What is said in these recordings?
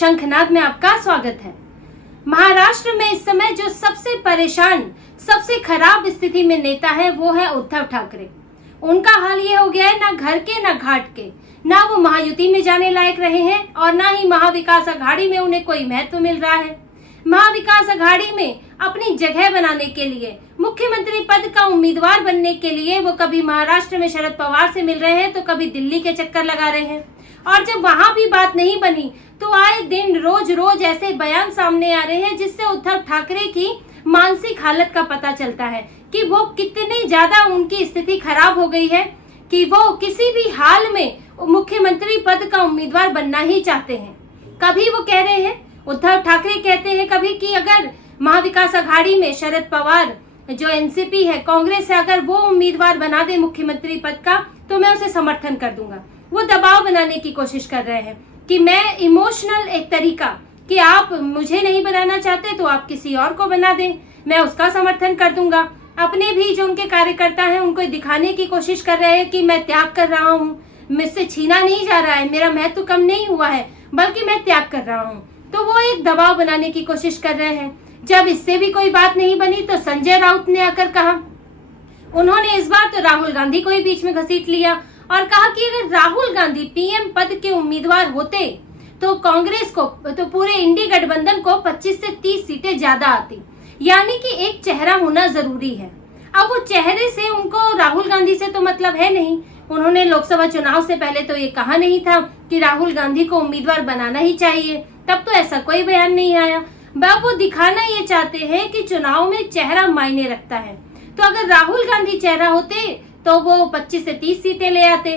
शंखनाद में आपका स्वागत है। महाराष्ट्र में इस समय जो सबसे परेशान, सबसे खराब स्थिति में नेता है वो है उद्धव ठाकरे। उनका हाल ये हो गया है, ना घर के ना घाट के, ना वो महायुति में जाने लायक रहे हैं और ना ही महाविकास अघाड़ी में उन्हें कोई महत्व मिल रहा है। महाविकास अघाड़ी में अपनी जगह बनाने के लिए, मुख्यमंत्री पद का उम्मीदवार बनने के लिए वो कभी महाराष्ट्र में शरद पवार से मिल रहे हैं तो कभी दिल्ली के चक्कर लगा रहे हैं। और जब वहां भी बात नहीं बनी तो आए दिन रोज रोज ऐसे बयान सामने आ रहे हैं जिससे उद्धव ठाकरे की मानसिक हालत का पता चलता है कि वो कितनी ज्यादा उनकी स्थिति खराब हो गई है कि वो किसी भी हाल में मुख्यमंत्री पद का उम्मीदवार बनना ही चाहते हैं। कभी वो कह रहे हैं, उद्धव ठाकरे कहते हैं कभी कि अगर महाविकास अघाड़ी में शरद पवार जो एनसीपी है, कांग्रेस है, अगर वो उम्मीदवार बना दे मुख्यमंत्री पद का तो मैं उसे समर्थन कर दूंगा। वो दबाव बनाने की कोशिश कर रहे हैं कि मैं इमोशनल एक तरीका कि आप मुझे नहीं बनाना चाहते तो आप किसी और को बना दें, मैं उसका समर्थन कर दूंगा। अपने भी जो उनके कार्यकर्ता हैं उनको दिखाने की कोशिश कर रहे हैं कि मैं त्याग कर रहा हूँ, मुझसे छीना नहीं जा रहा है, मेरा महत्व कम नहीं हुआ है बल्कि मैं त्याग कर रहा हूँ। तो वो एक दबाव बनाने की कोशिश कर रहे हैं। जब इससे भी कोई बात नहीं बनी तो संजय राउत ने आकर कहा, उन्होंने इस बार तो राहुल गांधी को ही बीच में घसीट लिया और कहा कि अगर राहुल गांधी पीएम पद के उम्मीदवार होते तो कांग्रेस को, तो पूरे इंडी गठबंधन को 25 से 30 सीटें ज्यादा आती, यानी कि एक चेहरा होना जरूरी है। अब वो चेहरे से उनको राहुल गांधी से तो मतलब है नहीं। उन्होंने लोकसभा चुनाव से पहले तो ये कहा नहीं था कि राहुल गांधी को उम्मीदवार बनाना ही चाहिए, तब तो ऐसा कोई बयान नहीं आया। अब वो दिखाना ये चाहते हैं कि चुनाव में चेहरा मायने रखता है, तो अगर राहुल गांधी चेहरा होते तो वो 25 से 30 सीटें ले आते।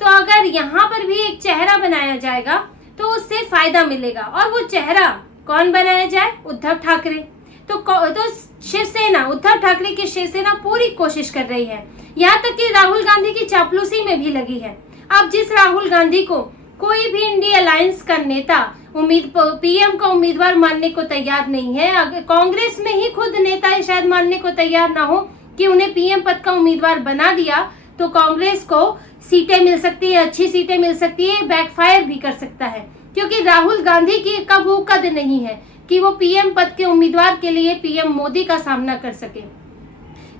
तो अगर यहाँ पर भी एक चेहरा बनाया जाएगा तो उससे फायदा मिलेगा। और वो चेहरा कौन बनाया जाए? उद्धव ठाकरे। तो शिवसेना, उद्धव ठाकरे की शिवसेना पूरी कोशिश कर रही है, यहाँ तक कि राहुल गांधी की चापलूसी में भी लगी है। अब जिस राहुल गांधी को कोई भी इंडिया अलायंस का नेता पीएम का उम्मीदवार मानने को तैयार नहीं है, अगर कांग्रेस में ही खुद नेता शायद मानने को तैयार ना हो कि उन्हें पीएम पद का उम्मीदवार बना दिया तो कांग्रेस को सीटें मिल सकती है, अच्छी सीटें मिल सकती है, बैकफायर भी कर सकता है, क्योंकि राहुल गांधी की का वो कद नहीं है कि वो पीएम पद के उम्मीदवार के लिए पीएम मोदी का सामना कर सके।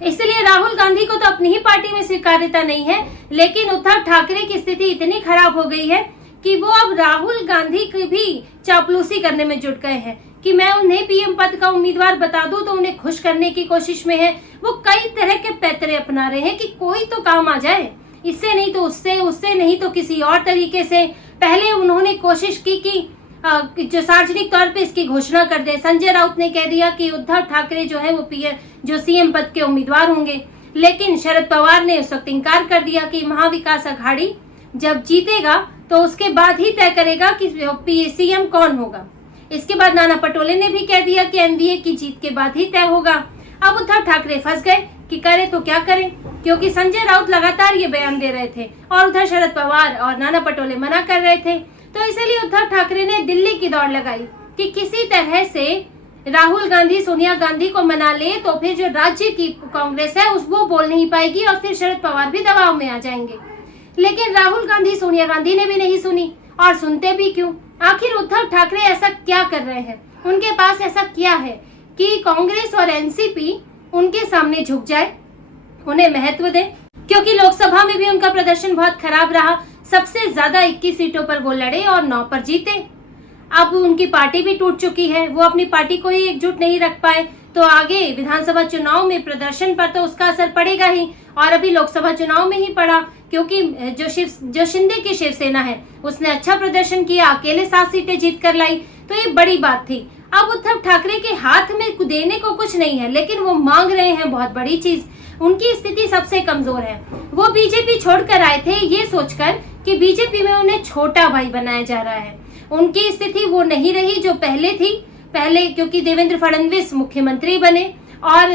इसलिए राहुल गांधी को तो अपनी ही पार्टी में स्वीकार्यता नहीं है, लेकिन उद्धव ठाकरे की स्थिति इतनी खराब हो गई है कि वो अब राहुल गांधी की भी चापलूसी करने में जुट गए हैं कि मैं उन्हें पीएम पद का उम्मीदवार बता दूं तो उन्हें खुश करने की कोशिश में है। वो कई तरह के पैतरे अपना रहे हैं कि कोई तो काम आ जाए, इससे नहीं तो उससे, उससे नहीं तो किसी और तरीके से। पहले उन्होंने कोशिश की कि जो सार्वजनिक तौर पे इसकी घोषणा कर दे। संजय राउत ने कह दिया कि उद्धव ठाकरे जो है वो जो सीएम पद के उम्मीदवार होंगे, लेकिन शरद पवार ने उस वक्त इनकार कर दिया कि महाविकास अघाड़ी जब जीतेगा तो उसके बाद ही तय करेगा कि सीएम कौन होगा। इसके बाद नाना पटोले ने भी कह दिया कि एनडीए की जीत के बाद ही तय होगा। अब उद्धव ठाकरे फंस गए कि करें तो क्या करें, क्योंकि संजय राउत लगातार ये बयान दे रहे थे और उधर शरद पवार और नाना पटोले मना कर रहे थे। तो इसलिए उद्धव ठाकरे ने दिल्ली की दौड़ लगाई कि किसी तरह से राहुल गांधी सोनिया गांधी को मना ले तो फिर जो राज्य की कांग्रेस है वो बोल नहीं पाएगी और फिर शरद पवार भी दबाव में आ जाएंगे। लेकिन राहुल गांधी, सोनिया गांधी ने भी नहीं सुनी, और सुनते भी क्यों? आखिर उद्धव ठाकरे ऐसा क्या कर रहे हैं? उनके पास ऐसा क्या है कि कांग्रेस और एनसीपी उनके सामने झुक जाए, उन्हें महत्व दे? क्योंकि लोकसभा में भी उनका प्रदर्शन बहुत खराब रहा। सबसे ज्यादा 21 सीटों पर वो लड़े और 9 पर जीते। अब उनकी पार्टी भी टूट चुकी है, वो अपनी पार्टी को ही एकजुट नहीं रख पाए, तो आगे विधानसभा चुनाव में प्रदर्शन पर तो उसका असर पड़ेगा ही। और अभी लोकसभा चुनाव में ही पड़ा, क्योंकि जो शिंदे की शिवसेना है उसने अच्छा प्रदर्शन किया, अकेले 7 सीटें जीत कर लाई, तो ये बड़ी बात थी। अब उद्धव ठाकरे के हाथ में देने को कुछ नहीं है, लेकिन वो मांग रहे हैं बहुत बड़ी चीज। उनकी स्थिति सबसे कमजोर है। वो बीजेपी छोड़कर आए थे ये सोचकर कि बीजेपी में उन्हें छोटा भाई बनाया जा रहा है। उनकी स्थिति वो नहीं रही जो पहले थी। पहले क्योंकि देवेंद्र फडणवीस मुख्यमंत्री बने और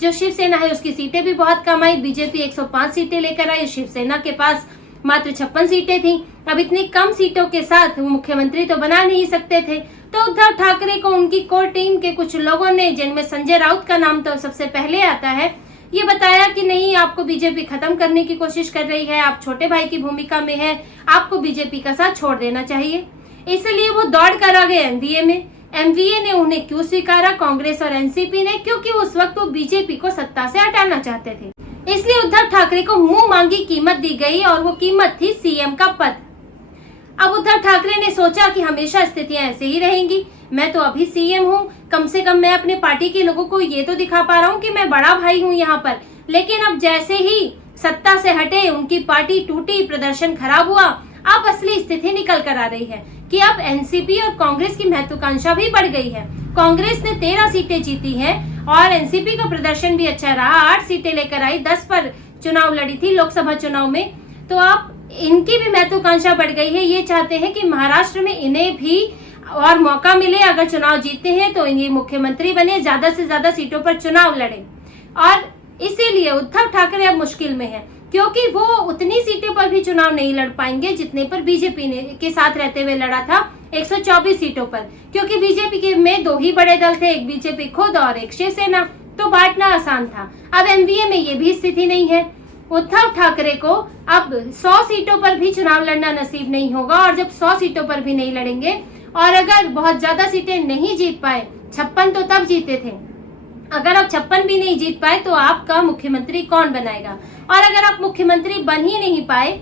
जो शिवसेना है उसकी सीटें भी बहुत कम आई। बीजेपी 105 सीटें लेकर आई, शिवसेना के पास मात्र 56 सीटें थी। अब इतनी कम सीटों के साथ वो मुख्यमंत्री तो बना नहीं सकते थे। तो उद्धव ठाकरे को उनकी कोर टीम के कुछ लोगों ने, जिनमें संजय राउत का नाम तो सबसे पहले आता है, ये बताया कि नहीं, आपको बीजेपी खत्म करने की कोशिश कर रही है, आप छोटे भाई की भूमिका में है, आपको बीजेपी का साथ छोड़ देना चाहिए। इसलिए वो दौड़ कर आ गए एमवीए में। एमवीए ने उन्हें क्यों स्वीकारा, कांग्रेस और एनसीपी ने? क्योंकि उस वक्त वो बीजेपी को सत्ता से हटाना चाहते थे। इसलिए उद्धव ठाकरे को मुंह मांगी कीमत दी गई और वो कीमत थी सीएम का पद। अब उद्धव ठाकरे ने सोचा कि हमेशा स्थितियां ऐसे ही रहेंगी, मैं तो अभी सीएम हूँ, कम से कम मैं अपने पार्टी के लोगों को ये तो दिखा पा रहा हूँ कि मैं बड़ा भाई हूँ यहाँ पर। लेकिन अब जैसे ही सत्ता से हटे, उनकी पार्टी टूटी, प्रदर्शन खराब हुआ, अब असली स्थिति निकल कर आ रही है कि अब एनसीपी और कांग्रेस की महत्वाकांक्षा भी बढ़ गई है। कांग्रेस ने 13 सीटें जीती हैं और एनसीपी का प्रदर्शन भी अच्छा रहा, 8 सीटें लेकर आई, 10 पर चुनाव लड़ी थी लोकसभा चुनाव में। तो अब इनकी भी महत्वाकांक्षा बढ़ गई है, ये चाहते हैं कि महाराष्ट्र में इन्हें भी और मौका मिले, अगर चुनाव जीतते हैं तो ये मुख्यमंत्री बने, ज्यादा से ज्यादा सीटों पर चुनाव लड़े। और इसीलिए उद्धव ठाकरे अब मुश्किल में है, क्योंकि वो उतनी सीटों पर भी चुनाव नहीं लड़ पाएंगे जितने पर बीजेपी ने के साथ रहते हुए लड़ा था, 124 सीटों पर। क्योंकि बीजेपी के में 2 ही बड़े दल थे, एक बीजेपी खुद और एक शिवसेना, तो बांटना आसान था। अब एमवीए में ये भी स्थिति नहीं है। उद्धव ठाकरे को अब 100 सीटों पर भी चुनाव लड़ना नसीब नहीं होगा, और जब 100 सीटों पर भी नहीं लड़ेंगे और अगर बहुत ज्यादा सीटें नहीं जीत पाए, 56 तो तब जीते थे, अगर आप 56 भी नहीं जीत पाए तो आपका मुख्यमंत्री कौन बनाएगा? और अगर आप मुख्यमंत्री बन ही नहीं पाए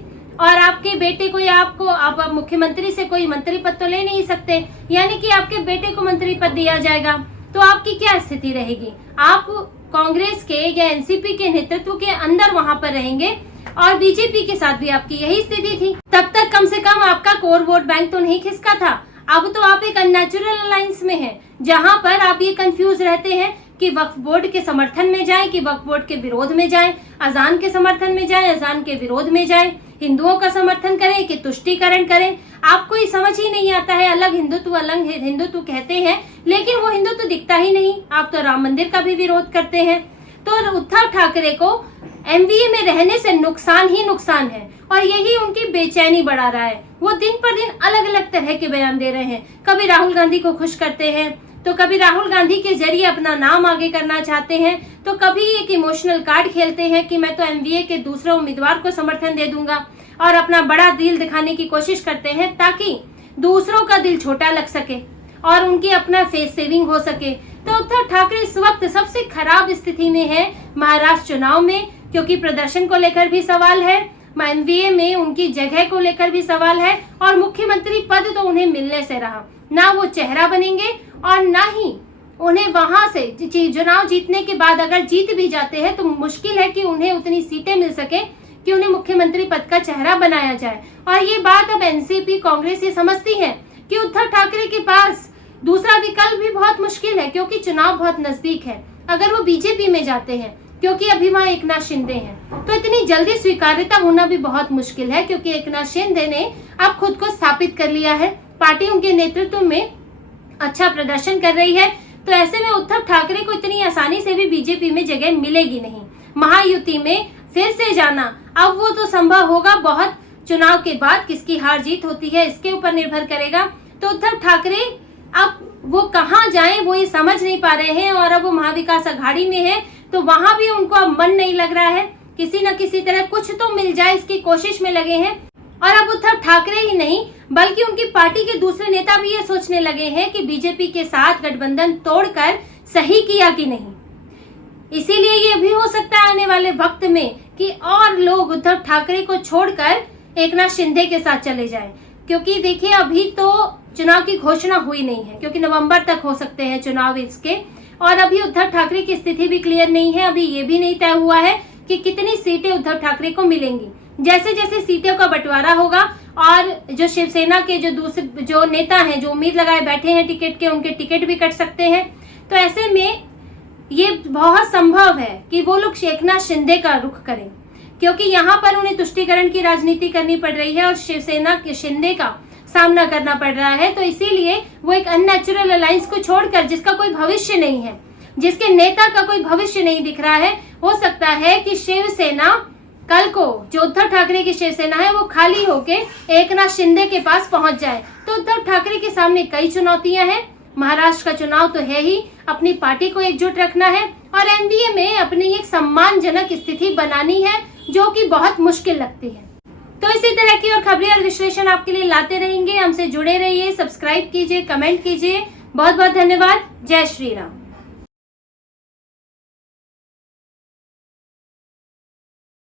और आपके बेटे को या आपको आप मुख्यमंत्री से कोई मंत्री पद तो ले नहीं सकते, यानी कि आपके बेटे को मंत्री पद दिया जाएगा, तो आपकी क्या स्थिति रहेगी? आप कांग्रेस के या एनसीपी के नेतृत्व के अंदर वहां पर रहेंगे और बीजेपी के साथ भी आपकी यही स्थिति थी। तब तक कम से कम आपका कोर वोट बैंक तो नहीं खिसका था। अब तो आप एक अननेचुरल अलायंस में हैं, जहां पर आप ये कंफ्यूज रहते हैं कि वक्फ बोर्ड के समर्थन में जाएं कि वक्फ बोर्ड के विरोध में जाएं, अजान के समर्थन में जाएं, अजान के विरोध में जाएं, हिंदुओं का समर्थन करें कि तुष्टीकरण करें। आपको ये समझ ही नहीं आता है। अलग हिंदुत्व कहते हैं, लेकिन वो हिंदुत्व दिखता ही नहीं। आप तो राम मंदिर का भी विरोध करते हैं। तो उद्धव ठाकरे को एमवीए में रहने से नुकसान ही नुकसान है, और यही उनकी बेचैनी बढ़ा रहा है। वो दिन पर दिन अलग अलग तरह के बयान दे रहे हैं। कभी राहुल गांधी को खुश करते हैं, तो कभी राहुल गांधी के जरिए अपना नाम आगे करना चाहते हैं, तो कभी एक इमोशनल कार्ड खेलते हैं कि मैं तो एमवीए के दूसरे उम्मीदवार को समर्थन दे दूंगा, और अपना बड़ा दिल दिखाने की कोशिश करते हैं ताकि दूसरों का दिल छोटा लग सके और उनकी अपना फेस सेविंग हो सके। तो उद्धव ठाकरे इस वक्त सबसे खराब स्थिति में है महाराष्ट्र चुनाव में, क्योंकि प्रदर्शन को लेकर भी सवाल है, एमवीए में उनकी जगह को लेकर भी सवाल है, और मुख्यमंत्री पद तो उन्हें मिलने से रहा। ना वो चेहरा बनेंगे और ना ही उन्हें वहां से चुनाव जीतने के बाद अगर जीत भी जाते हैं तो मुश्किल है कि उन्हें उतनी सीटें मिल सके कि उन्हें मुख्यमंत्री पद का चेहरा बनाया जाए। और ये बात अब एनसीपी कांग्रेस ये समझती है कि उद्धव ठाकरे के पास दूसरा विकल्प भी बहुत मुश्किल है, क्योंकि चुनाव बहुत नजदीक है। अगर वो बीजेपी में जाते हैं, क्योंकि अभी वहाँ एकनाथ शिंदे हैं, तो इतनी जल्दी स्वीकार्यता होना भी बहुत मुश्किल है, क्योंकि एकनाथ शिंदे ने अब खुद को स्थापित कर लिया है, पार्टी उनके नेतृत्व में अच्छा प्रदर्शन कर रही है। तो ऐसे में उद्धव ठाकरे को इतनी आसानी से भी बीजेपी में जगह मिलेगी नहीं। महायुति में फिर से जाना अब वो तो संभव होगा बहुत, चुनाव के बाद किसकी हार जीत होती है इसके ऊपर निर्भर करेगा। तो उद्धव ठाकरे अब वो कहाँ जाएं वो ये समझ नहीं पा रहे हैं, और अब वो महाविकास अघाड़ी में है, तो वहां भी उनको अब मन नहीं लग रहा है। किसी न किसी तरह कुछ तो मिल जाए इसकी कोशिश में लगे हैं। और अब उद्धव ठाकरे ही नहीं बल्कि उनकी पार्टी के दूसरे नेता भी ये सोचने लगे हैं कि बीजेपी के साथ गठबंधन तोड़कर सही किया कि नहीं। इसीलिए ये भी हो सकता है आने वाले वक्त में कि और लोग उद्धव ठाकरे को छोड़कर एकनाथ शिंदे के साथ चले जाएं, क्योंकि देखिए अभी तो चुनाव की घोषणा हुई नहीं है, क्योंकि नवंबर तक हो सकते हैं चुनाव इसके, और अभी उद्धव ठाकरे की स्थिति भी क्लियर नहीं है। अभी ये भी नहीं तय हुआ है कि कितनी सीटें उद्धव ठाकरे को मिलेंगी। जैसे जैसे सीटों का बंटवारा होगा और जो शिवसेना के जो नेता हैं, जो उम्मीद लगाए बैठे हैं टिकट के, उनके टिकट भी कट सकते हैं। तो ऐसे में ये बहुत संभव है कि वो लोग एकनाथ शिंदे का रुख करें, क्योंकि यहाँ पर उन्हें तुष्टीकरण की राजनीति करनी पड़ रही है और शिवसेना के शिंदे का सामना करना पड़ रहा है। तो इसीलिए वो एक अननेचुरल अलायंस को छोड़कर, जिसका कोई भविष्य नहीं है, जिसके नेता का कोई भविष्य नहीं दिख रहा है, हो सकता है कि शिवसेना कल को जो उद्धव ठाकरे की शिवसेना है वो खाली होके एकनाथ शिंदे के पास पहुंच जाए। तो उद्धव ठाकरे के सामने कई चुनौतियां हैं। महाराष्ट्र का चुनाव तो है ही, अपनी पार्टी को एकजुट रखना है और एमवीए में अपनी एक सम्मानजनक स्थिति बनानी है, जो कि बहुत मुश्किल लगती है। तो इसी तरह की और खबरें और विश्लेषण आपके लिए लाते रहेंगे। हमसे जुड़े रहिए, सब्सक्राइब कीजिए, कमेंट कीजिए। बहुत बहुत धन्यवाद। जय श्री राम।